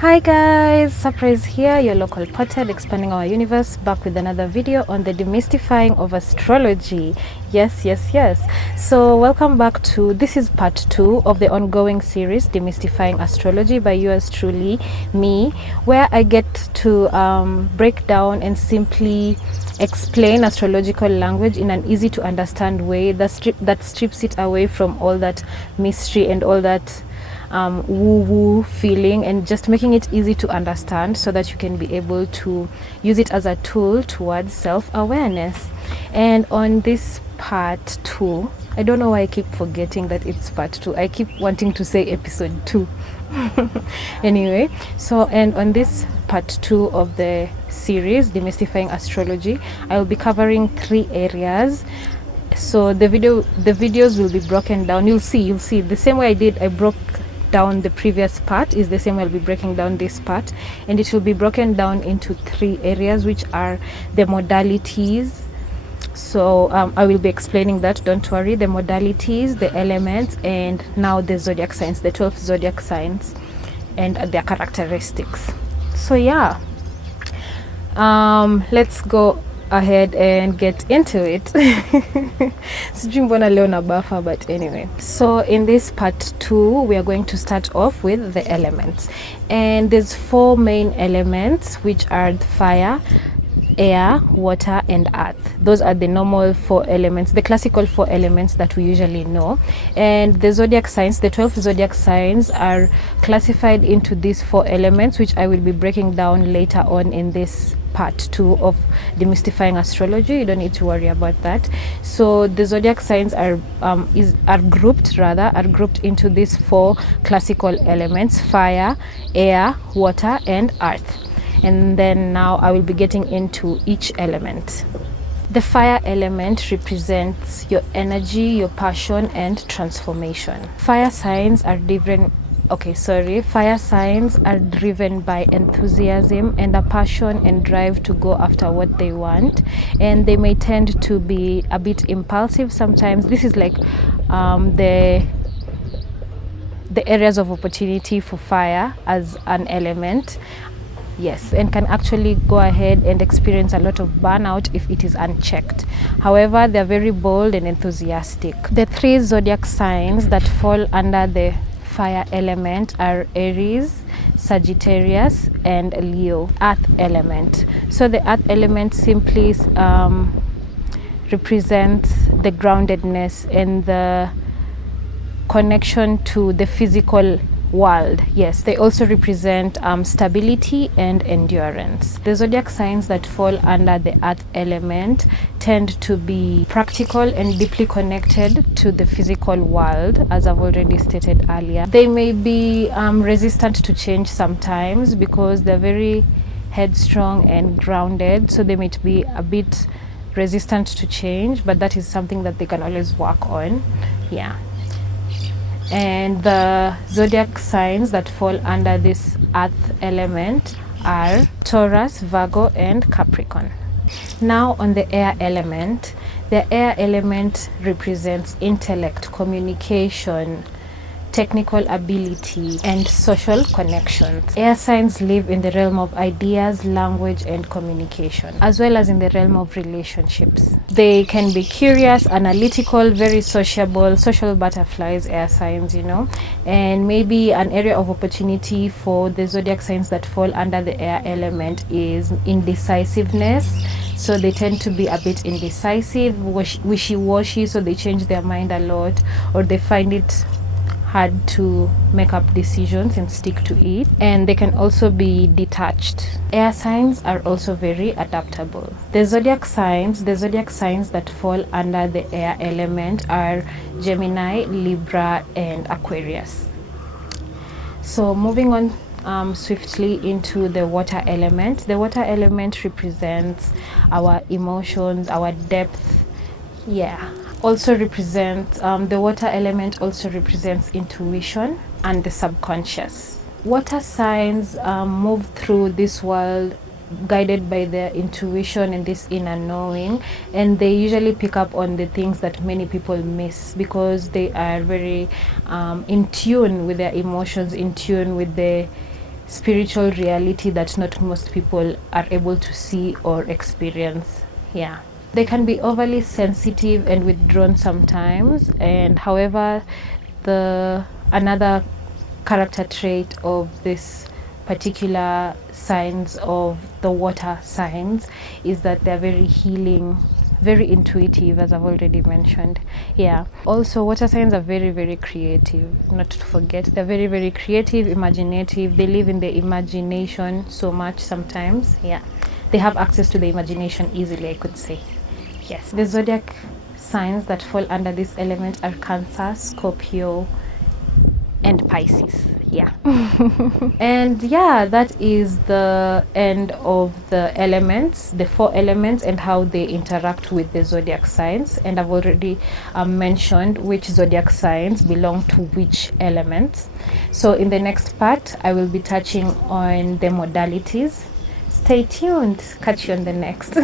Hi guys, surprise here, your local potted expanding our universe, back with another video on the demystifying of astrology. Yes. So welcome back to, this is part 2 of the ongoing series Demystifying Astrology by yours truly, me, where I get to break down and simply explain astrological language in an easy to understand way that strips it away from all that mystery and all that woo-woo feeling, and just making it easy to understand so that you can be able to use it as a tool towards self-awareness. And on this part 2, I don't know why I keep forgetting that it's part 2. I keep wanting to say episode 2. Anyway, so and on this part 2 of the series Demystifying Astrology, I will be covering 3 areas. So the videos will be broken down. You'll see the same way I broke down the previous part is the same way I'll be breaking down this part, and it will be broken down into 3 areas, which are the modalities. So I will be explaining that, don't worry, the modalities, the elements, and now the zodiac signs, the 12 zodiac signs and their characteristics. So yeah, let's go ahead and get into it. But anyway, so in this part 2 we are going to start off with the elements, and there's 4 main elements, which are fire, air, water, and earth. Those are the normal 4 elements, the classical 4 elements that we usually know. And the zodiac signs, the 12 zodiac signs, are classified into these 4 elements, which I will be breaking down later on in this part 2 of Demystifying Astrology. You don't need to worry about that. So the zodiac signs are grouped into these 4 classical elements: fire, air, water, and earth. And then now I will be getting into each element. The fire element represents your energy, your passion, and transformation. Fire signs are driven by enthusiasm and a passion and drive to go after what they want, and they may tend to be a bit impulsive sometimes. This is like the areas of opportunity for fire as an element. Yes, and can actually go ahead and experience a lot of burnout if it is unchecked. However, they're very bold and enthusiastic. The 3 zodiac signs that fall under the fire element are Aries, Sagittarius, and Leo. Earth element. So the earth element simply represents the groundedness and the connection to the physical world. Yes, they also represent stability and endurance. The zodiac signs that fall under the earth element tend to be practical and deeply connected to the physical world, as I've already stated earlier. They may be resistant to change sometimes because they're very headstrong and grounded, so they might be a bit resistant to change, but that is something that they can always work on. Yeah. And the zodiac signs that fall under this earth element are Taurus, Virgo, and Capricorn. Now on the air element, the air element represents intellect, communication, technical ability, and social connections. Air signs live in the realm of ideas, language, and communication, as well as in the realm of relationships. They can be curious, analytical, very sociable, social butterflies, air signs, and maybe an area of opportunity for the zodiac signs that fall under the air element is indecisiveness. So they tend to be a bit indecisive, wishy-washy, so they change their mind a lot, or they find it hard to make up decisions and stick to it. And they can also be detached. Air signs are also very adaptable. The zodiac signs that fall under the air element are Gemini, Libra, and Aquarius. So moving on swiftly into the water element. The water element represents our emotions, our depth. Also represents the water element also represents intuition and the subconscious. Water signs move through this world guided by their intuition and this inner knowing, and they usually pick up on the things that many people miss because they are very in tune with their emotions, in tune with the spiritual reality that not most people are able to see or experience. Yeah. They can be overly sensitive and withdrawn sometimes, and however, the another character trait of this particular signs of the water signs is that they're very healing, very intuitive, as I've already mentioned. Yeah. Also, water signs are very, very creative. Not to forget, they're very, very creative, imaginative. They live in the imagination so much sometimes. Yeah. They have access to the imagination easily, I could say. Yes. The zodiac signs that fall under this element are Cancer, Scorpio, and Pisces. Yeah. And yeah, that is the end of the elements, the 4 elements, and how they interact with the zodiac signs. And I've already mentioned which zodiac signs belong to which elements. So in the next part, I will be touching on the modalities. Stay tuned. Catch you on the next.